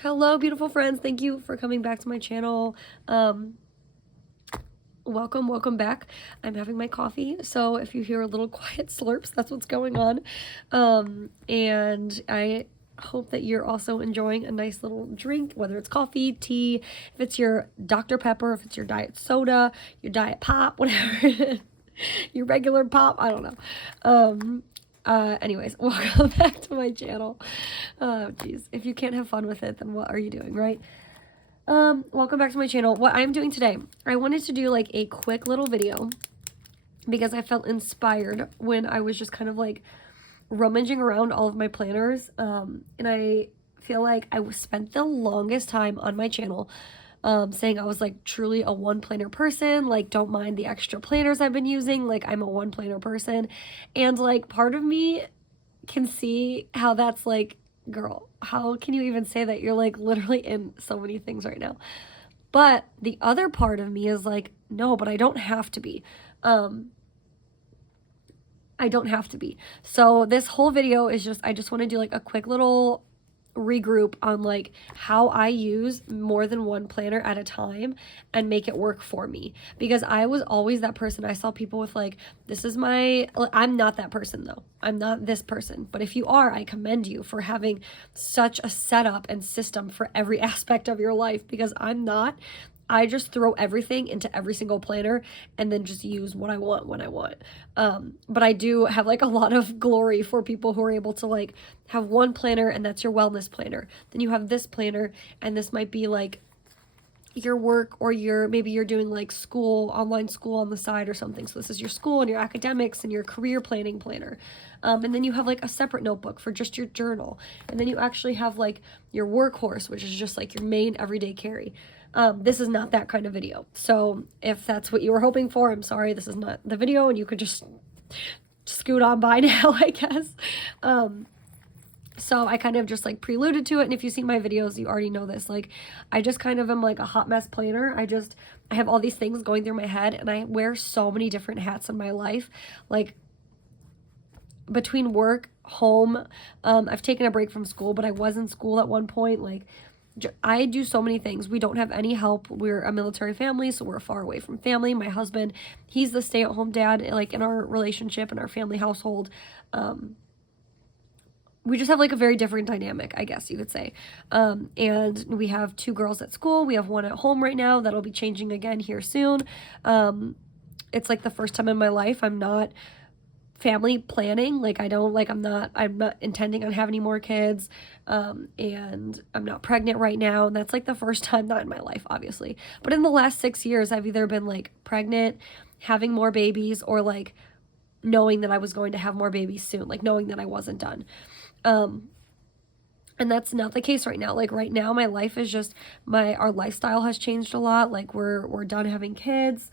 Hello, beautiful friends. Thank you for coming back to my channel. Welcome back. I'm having my coffee, so if you hear a little quiet slurps, that's what's going on. And I hope that you're also enjoying a nice little drink, whether it's coffee, tea, if it's your Dr. Pepper, if it's your diet soda, your diet pop, whatever, your regular pop, I don't know. Anyways, welcome back to my channel. Oh, geez. If you can't have fun with it, then what are you doing, right? Welcome back to my channel. What I'm doing today, I wanted to do like a quick little video because I felt inspired when I was just kind of like rummaging around all of my planners. And I feel like I spent the longest time on my channel saying I was like truly a one planner person, like don't mind the extra planners I've been using, like I'm a one planner person. And like part of me can see how that's like, girl, how can you even say that? You're like literally in so many things right now. But the other part of me is like, no, but I don't have to be. I don't have to be. So this whole video is just, I just want to do like a quick little regroup on like how I use more than one planner at a time and make it work for me, because I was always that person. I saw people with like, this is my, I'm not that person though. I'm not this person. But if you are, I commend you for having such a setup and system for every aspect of your life, because I'm not. I just throw everything into every single planner and then just use what I want when I want. But I do have like a lot of glory for people who are able to like have one planner and that's your wellness planner. Then you have this planner and this might be like your work, or maybe you're doing like school, online school on the side or something. So this is your school and your academics and your career planning planner. And then you have like a separate notebook for just your journal. And then you actually have like your workhorse, which is just like your main everyday carry. This is not that kind of video. So if that's what you were hoping for, I'm sorry, this is not the video and you could just scoot on by now, I guess. So I kind of just like preluded to it. And if you see my videos, you already know this. Like, I just kind of am like a hot mess planner. I have all these things going through my head and I wear so many different hats in my life. Like, between work, home, I've taken a break from school, but I was in school at one point. Like, I do so many things. We don't have any help. We're a military family, so we're far away from family. My husband, he's the stay-at-home dad, like in our relationship and our family household. We just have like a very different dynamic, I guess you could say. And we have 2 girls at school. We have 1 at home right now. That'll be changing again here soon. It's like the first time in my life I'm not family planning. Like I'm not intending on having any more kids. And I'm not pregnant right now. And that's like the first time, not in my life, obviously. But in the last 6 years, I've either been like pregnant, having more babies, or like knowing that I was going to have more babies soon, like knowing that I wasn't done. And that's not the case right now. Like right now, my life is just our lifestyle has changed a lot. Like we're done having kids.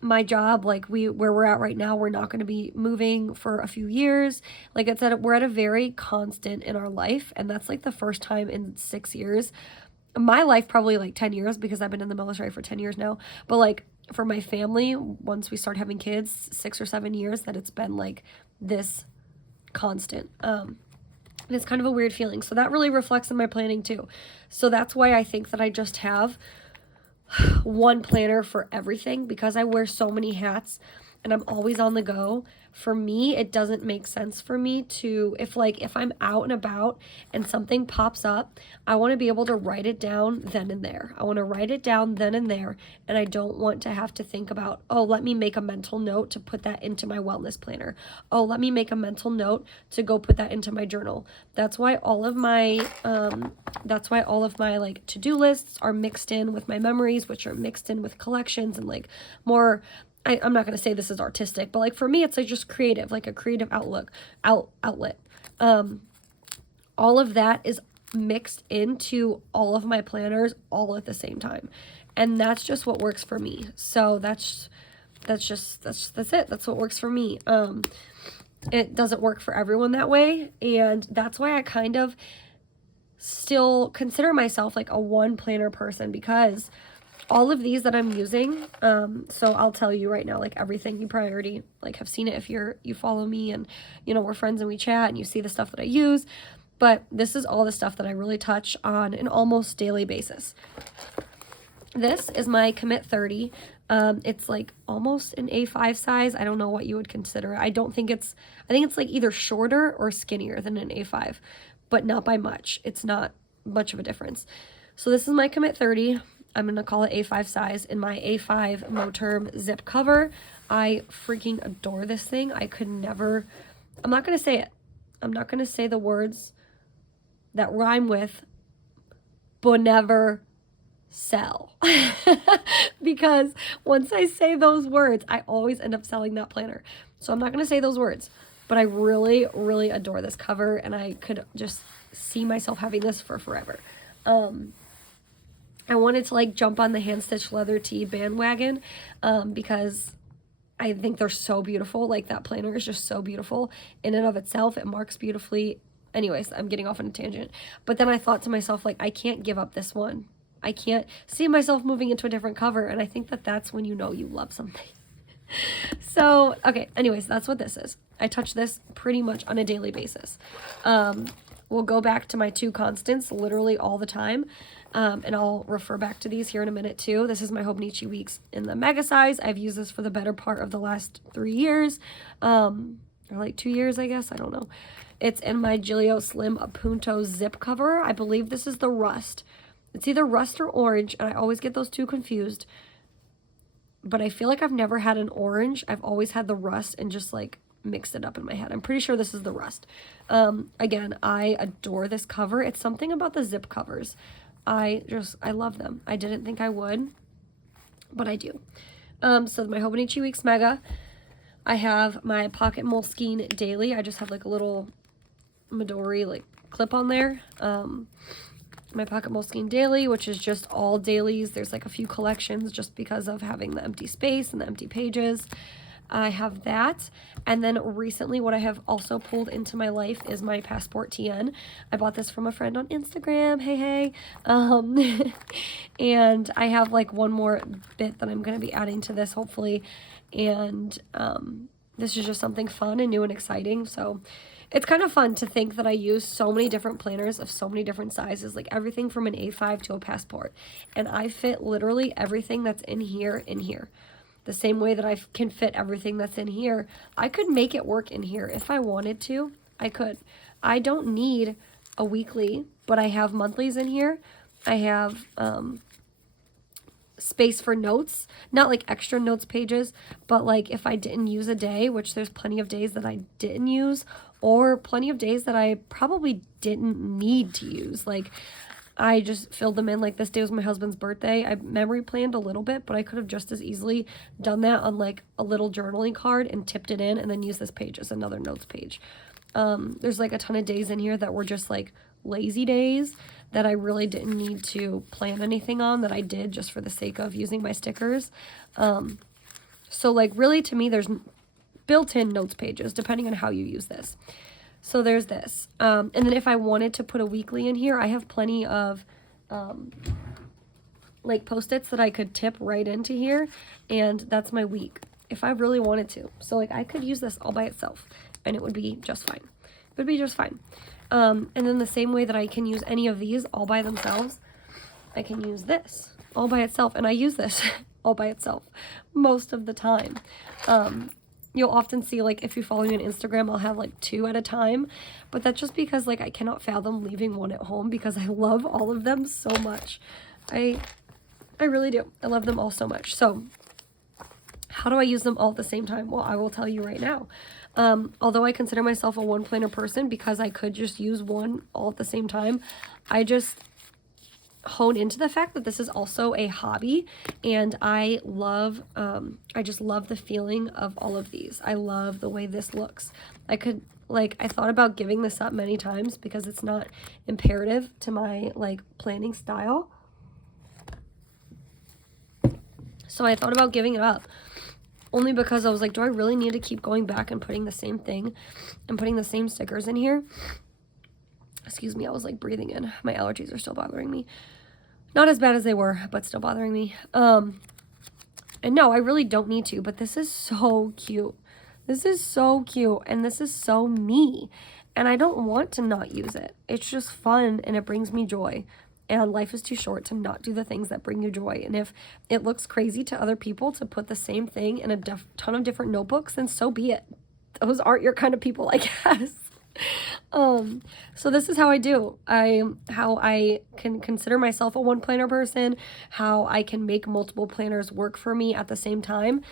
My job, like where we're at right now, we're not going to be moving for a few years. Like I said, we're at a very constant in our life. And that's like the first time in 6 years. My life, probably like 10 years, because I've been in the military for 10 years now. But like for my family, once we start having kids, 6 or 7 years, that it's been like this constant. And it's kind of a weird feeling. So that really reflects in my planning too. So that's why I think that I just have one planner for everything, because I wear so many hats and I'm always on the go. For me, it doesn't make sense for me to, if I'm out and about and something pops up, I want to be able to write it down then and there. I want to write it down then and there, and I don't want to have to think about, oh, let me make a mental note to put that into my wellness planner. Oh, let me make a mental note to go put that into my journal. That's why all of my like to-do lists are mixed in with my memories, which are mixed in with collections and like more. I'm not going to say this is artistic, but like for me, it's like just creative, like a creative outlet. All of that is mixed into all of my planners all at the same time. And that's just what works for me. So that's it. That's what works for me. It doesn't work for everyone that way. And that's why I kind of still consider myself like a one planner person, because all of these that I'm using, so I'll tell you right now, like everything, you priority, like have seen it if you follow me and, you know, we're friends and we chat and you see the stuff that I use. But this is all the stuff that I really touch on an almost daily basis. This is my Commit 30. It's like almost an A5 size. I don't know what you would consider. I think it's like either shorter or skinnier than an A5, but not by much. It's not much of a difference. So this is my Commit 30. I'm going to call it A5 size in my A5 Moterm zip cover. I freaking adore this thing. I could never, I'm not going to say it. I'm not going to say the words that rhyme with, but never sell. Because once I say those words, I always end up selling that planner. So I'm not going to say those words, but I really, really adore this cover, and I could just see myself having this for forever. I wanted to like jump on the hand stitched leather tee bandwagon because I think they're so beautiful. Like that planner is just so beautiful in and of itself. It marks beautifully. Anyways, I'm getting off on a tangent. But then I thought to myself, like, I can't give up this one. I can't see myself moving into a different cover. And I think that that's when you know you love something. So, okay, anyways, that's what this is. I touch this pretty much on a daily basis. We'll go back to my two constants literally all the time. And I'll refer back to these here in a minute too. This is my Hobonichi Weeks in the mega size. I've used this for the better part of the last 3 years. Or like 2 years, I guess. I don't know. It's in my Gilio Slim Apunto zip cover. I believe this is the rust. It's either rust or orange, and I always get those two confused. But I feel like I've never had an orange. I've always had the rust and just like mixed it up in my head. I'm pretty sure this is the rust. Again, I adore this cover. It's something about the zip covers. I love them. I didn't think I would, but I do. So my Hobonichi Weeks Mega. I have my Pocket Moleskine Daily. I just have like a little Midori like clip on there. My Pocket Moleskine Daily, which is just all dailies. There's like a few collections just because of having the empty space and the empty pages. I have that. And then recently what I have also pulled into my life is my Passport TN. I bought this from a friend on Instagram. Hey. And I have like one more bit that I'm going to be adding to this hopefully. And this is just something fun and new and exciting. So it's kind of fun to think that I use so many different planners of so many different sizes, like everything from an A5 to a Passport. And I fit literally everything that's in here. The same way that I can fit everything that's in here. I could make it work in here. If I wanted to, I could. I don't need a weekly, but I have monthlies in here. I have space for notes, not like extra notes pages, but like if I didn't use a day, which there's plenty of days that I didn't use, or plenty of days that I probably didn't need to use. Like I just filled them in. Like this day was my husband's birthday. I memory planned a little bit, but I could have just as easily done that on like a little journaling card and tipped it in and then use this page as another notes page. There's like a ton of days in here that were just like lazy days that I really didn't need to plan anything on, that I did just for the sake of using my stickers. So like really to me, there's built-in notes pages depending on how you use this. So there's this. And then if I wanted to put a weekly in here, I have plenty of like Post-its that I could tip right into here. And that's my week if I really wanted to. So like I could use this all by itself and it would be just fine. It would be just fine. And then the same way that I can use any of these all by themselves, I can use this all by itself. And I use this all by itself most of the time. You'll often see, like, if you follow me on Instagram, I'll have, like, 2 at a time. But that's just because, like, I cannot fathom leaving one at home because I love all of them so much. I really do. I love them all so much. So, how do I use them all at the same time? Well, I will tell you right now. Although I consider myself a one-planner person because I could just use one all at the same time, I just hone into the fact that this is also a hobby, and I just love the feeling of all of these. I love the way this looks. I thought about giving this up many times because it's not imperative to my like planning style. So I thought about giving it up only because I was like, do I really need to keep going back and putting the same thing and putting the same stickers in here? Excuse me, I was like breathing in. My allergies are still bothering me. Not as bad as they were, but still bothering me. And no, I really don't need to, but this is so cute. This is so cute, and this is so me. And I don't want to not use it. It's just fun and it brings me joy. And life is too short to not do the things that bring you joy. And if it looks crazy to other people to put the same thing in a ton of different notebooks, then so be it. Those aren't your kind of people, I guess. So this is how I do. How I can consider myself a one planner person, how I can make multiple planners work for me at the same time.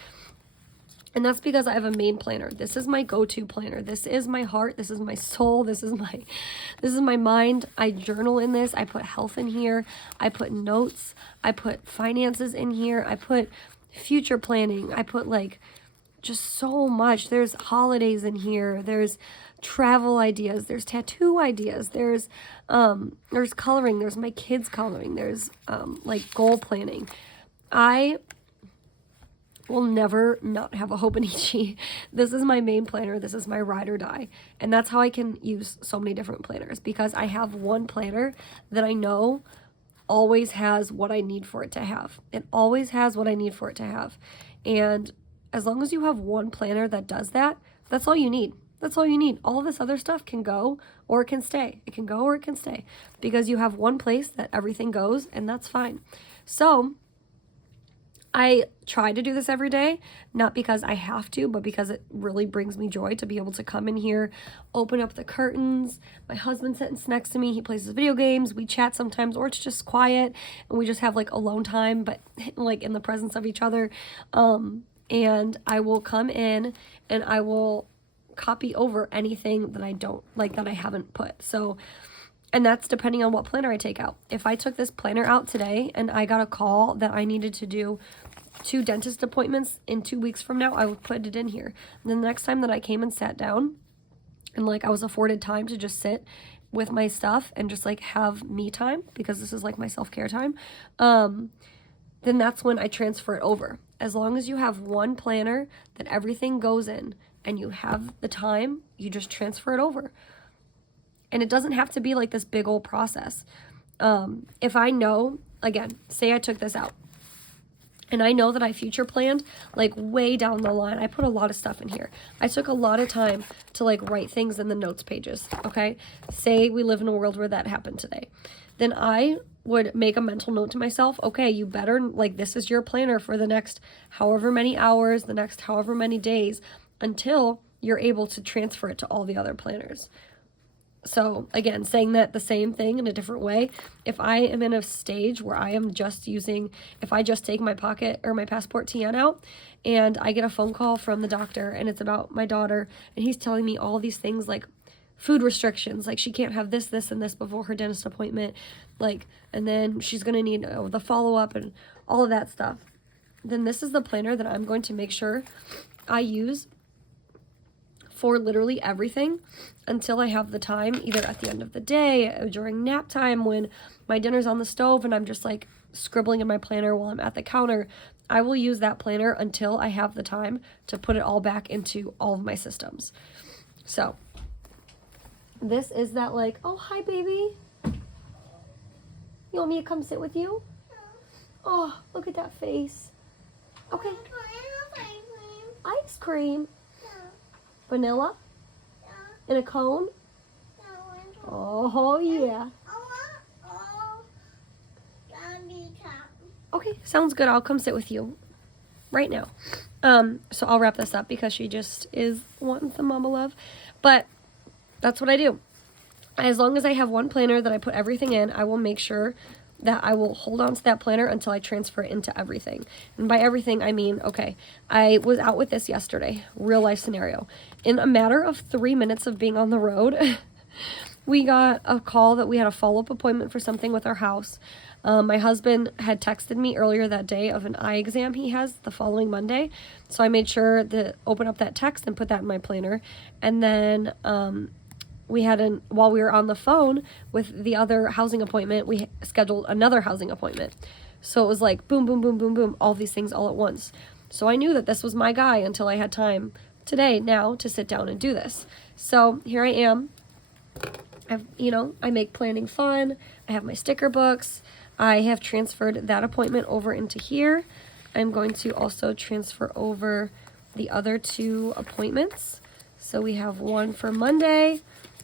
And that's because I have a main planner. This is my go-to planner. This is my heart. This is my soul. This is my mind. I journal in this. I put health in here. I put notes. I put finances in here. I put future planning. I put like just so much. There's holidays in here. There's travel ideas. There's tattoo ideas. There's coloring. There's my kids coloring. There's like goal planning. I will never not have a Hobonichi. This is my main planner. This is my ride or die. And that's how I can use so many different planners, because I have one planner that I know always has what I need for it to have. It always has what I need for it to have. And as long as you have one planner that does that, that's all you need. That's all you need. All this other stuff can go or it can stay. It can go or it can stay, because you have one place that everything goes, and that's fine. So I try to do this every day, not because I have to, but because it really brings me joy to be able to come in here, open up the curtains. My husband sits next to me. He plays his video games. We chat sometimes, or it's just quiet and we just have like alone time, but like in the presence of each other. And I will come in and I will copy over anything that I don't like, that I haven't put. So, and that's depending on what planner I take out. If I took this planner out today and I got a call that I needed to do 2 dentist appointments in 2 weeks from now, I would put it in here. And then the next time that I came and sat down and like I was afforded time to just sit with my stuff and just like have me time, because this is like my self-care time, then that's when I transfer it over. As long as you have one planner that everything goes in and you have the time, you just transfer it over. And it doesn't have to be like this big old process. If I know, again, say I took this out and I know that I future planned like way down the line, I put a lot of stuff in here. I took a lot of time to like write things in the notes pages, okay? Say we live in a world where that happened today. Then I would make a mental note to myself, okay, you better, like, this is your planner for the next however many hours, the next however many days, until you're able to transfer it to all the other planners. So again, saying that the same thing in a different way, if I am in a stage where I am just using, if I just take my pocket or my Passport TN out and I get a phone call from the doctor and it's about my daughter and he's telling me all these things like food restrictions, like she can't have this, this, and this before her dentist appointment, like, and then she's going to need the follow-up and all of that stuff, then this is the planner that I'm going to make sure I use for literally everything until I have the time, either at the end of the day, during nap time, when my dinner's on the stove and I'm just like scribbling in my planner while I'm at the counter. I will use that planner until I have the time to put it all back into all of my systems. So this is that, like, oh, hi, baby. You want me to come sit with you? Oh, look at that face. Okay. Ice cream. Vanilla? In a cone? Oh, yeah. Okay, sounds good. I'll come sit with you right now. So I'll wrap this up because she just is wanting some mama love. But that's what I do. As long as I have one planner that I put everything in, I will make sure that I will hold on to that planner until I transfer it into everything. And by everything, I mean, okay, I was out with this yesterday, real life scenario. In a matter of 3 minutes of being on the road, we got a call that we had a follow-up appointment for something with our house. My husband had texted me earlier that day of an eye exam he has the following Monday. So I made sure to open up that text and put that in my planner. And then while we were on the phone with the other housing appointment, we scheduled another housing appointment. So it was like boom, boom, boom, boom, boom, all these things all at once. So I knew that this was my guy until I had time today now to sit down and do this. So here I am. I make planning fun. I have my sticker books. I have transferred that appointment over into here. I'm going to also transfer over the other 2 appointments. So we have one for Monday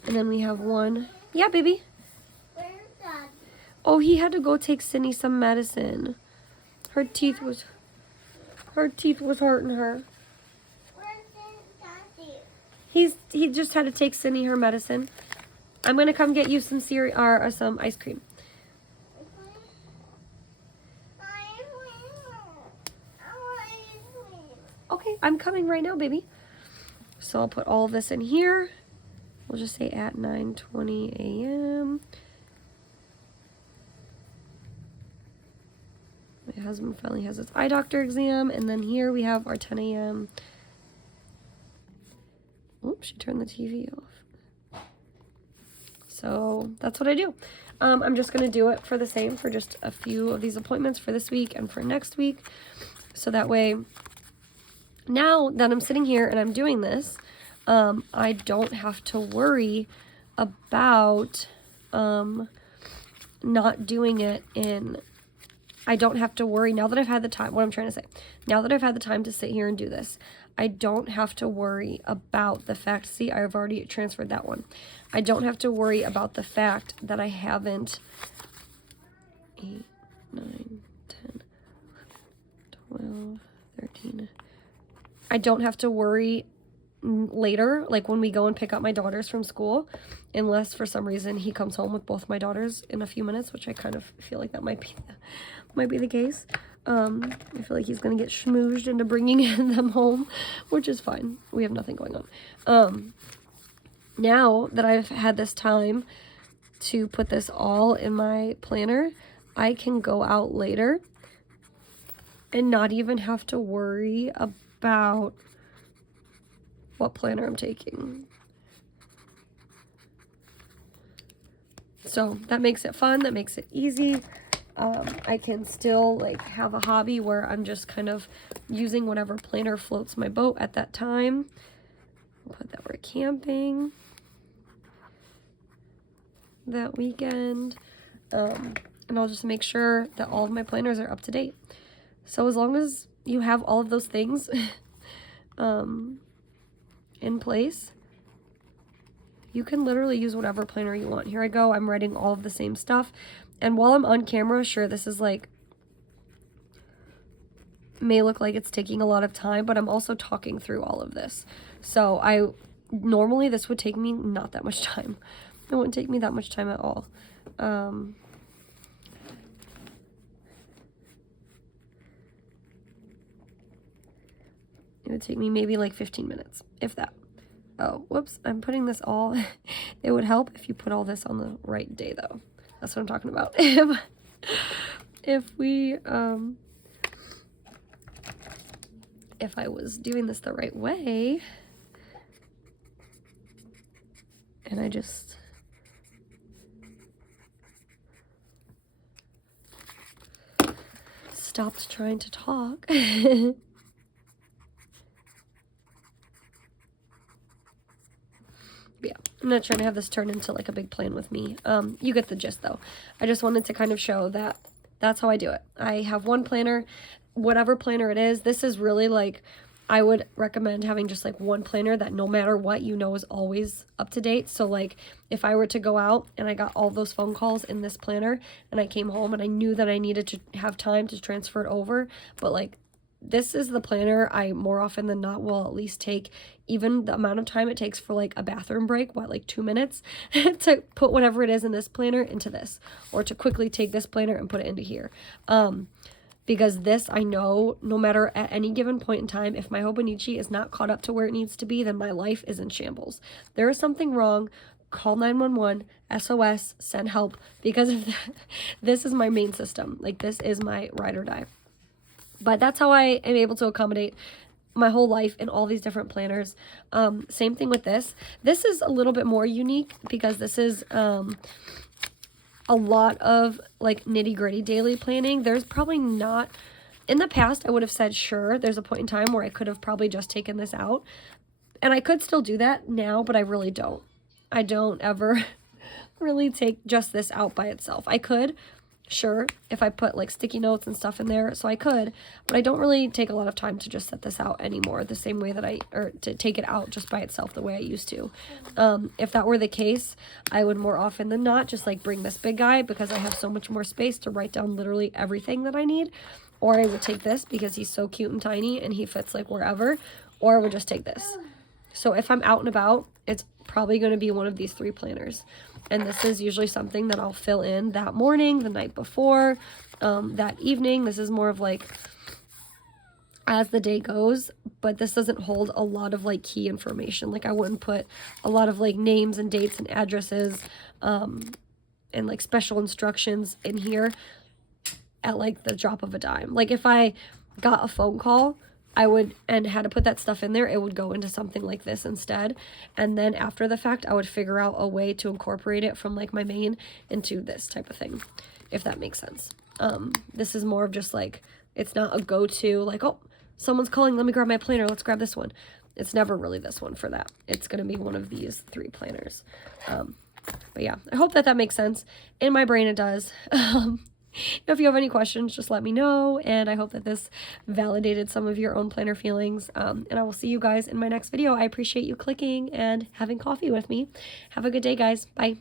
And then we have one. Yeah, baby. Where's Dad? Oh, he had to go take Cindy some medicine. Her teeth was hurting her. Where's Daddy? He just had to take Cindy her medicine. I'm gonna come get you some cereal or some ice cream. Okay, I'm coming right now, baby. So I'll put all of this in here. We'll just say at 9:20 a.m. My husband finally has his eye doctor exam, and then here we have our 10 a.m. Oops, she turned the TV off. So that's what I do. I'm just going to do it for the same for just a few of these appointments for this week and for next week. So that way, now that I'm sitting here and I'm doing this, I don't have to worry about not doing it in... I don't have to worry now that I've had the time. What I'm trying to say, now that I've had the time to sit here and do this, I don't have to worry about the fact, see, I've already transferred that one. I don't have to worry about the fact that I haven't 8, 9, 10, 12, 13. I don't have to worry later, like when we go and pick up my daughters from school, unless for some reason he comes home with both my daughters in a few minutes, which I kind of feel like that might be the case. I feel like he's gonna get schmoozed into bringing them home, which is fine. We have nothing going on. Now that I've had this time to put this all in my planner, I can go out later and not even have to worry about what planner I'm taking. So that makes it fun, that makes it easy. I can still like have a hobby where I'm just kind of using whatever planner floats my boat at that time. I'll put that we're camping that weekend. And I'll just make sure that all of my planners are up to date. So as long as you have all of those things in place, you can literally use whatever planner you want. Here I go, I'm writing all of the same stuff. And while I'm on camera, sure, this is like, may look like it's taking a lot of time, but I'm also talking through all of this. So normally this would take me not that much time. It wouldn't take me that much time at all. It would take me maybe like 15 minutes, if that. Oh, whoops, I'm putting this all, it would help if you put all this on the right day though. That's what I'm talking about. If I was doing this the right way, and I just stopped trying to talk. Yeah, I'm not trying to have this turn into like a big plan with me. You get the gist though. I just wanted to kind of show that that's how I do it. I have one planner, whatever planner it is. This is really like, I would recommend having just like one planner that no matter what, you know, is always up to date. So like if I were to go out and I got all those phone calls in this planner and I came home and I knew that I needed to have time to transfer it over, but like this is the planner I more often than not will at least take even the amount of time it takes for like a bathroom break, what, like 2 minutes to put whatever it is in this planner into this, or to quickly take this planner and put it into here. Because this, I know, no matter at any given point in time, if my Hobonichi is not caught up to where it needs to be, then my life is in shambles. There is something wrong, call 911, SOS, send help, because of that. This is my main system. Like, this is my ride or die. But that's how I am able to accommodate my whole life in all these different planners. Same thing with this. This is a little bit more unique because this is a lot of like nitty-gritty daily planning. There's probably not, in the past I would have said sure, there's a point in time where I could have probably just taken this out, and I could still do that now, but I really don't. I don't ever really take just this out by itself. I could, Sure, if I put like sticky notes and stuff in there, so I could, but I don't really take a lot of time to just set this out anymore the same way that or to take it out just by itself the way I used to. If that were the case, I would more often than not just like bring this big guy because I have so much more space to write down literally everything that I need. Or I would take this because he's so cute and tiny and he fits like wherever, or I would just take this. So if I'm out and about, it's probably going to be one of these 3 planners. And this is usually something that I'll fill in that morning, the night before, that evening. This is more of like as the day goes, but this doesn't hold a lot of like key information. Like I wouldn't put a lot of like names and dates and addresses and like special instructions in here at like the drop of a dime. Like if I got a phone call, I would, and had to put that stuff in there, it would go into something like this instead. And then after the fact, I would figure out a way to incorporate it from like my main into this type of thing, if that makes sense. This is more of just like, it's not a go-to, like, oh, someone's calling, let me grab my planner, let's grab this one. It's never really this one for that. It's going to be one of these 3 planners. But yeah, I hope that that makes sense. In my brain, it does. If you have any questions, just let me know, and I hope that this validated some of your own planner feelings, and I will see you guys in my next video. I appreciate you clicking and having coffee with me. Have a good day, guys. Bye.